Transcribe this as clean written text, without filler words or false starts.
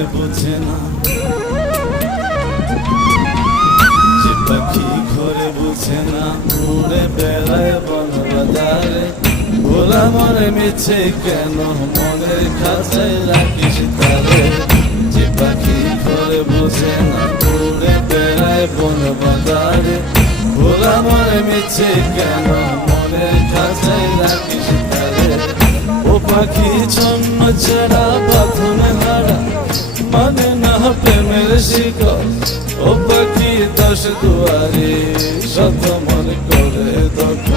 ঘরে বোঝে না, যে পাখি ঘরে বোঝে না, উড়ে বেড়ায় বন বাজারে। ভোলা মনে মিছে কেন মনের খাঁচায় রাখিস তারে, যে পাখি ঘরে বোঝে না, উড়ে বেড়ায় বন বাজারে। ভোলা মনে মিছে কেন মনের খাঁচায় রাখিস তারে। ও পাখি ছন্ন ছাড়া বাঁধন হারা, মানে না প্রেমের শিকল। ও পাখি 10 দুয়ারে শত মন করে দখল।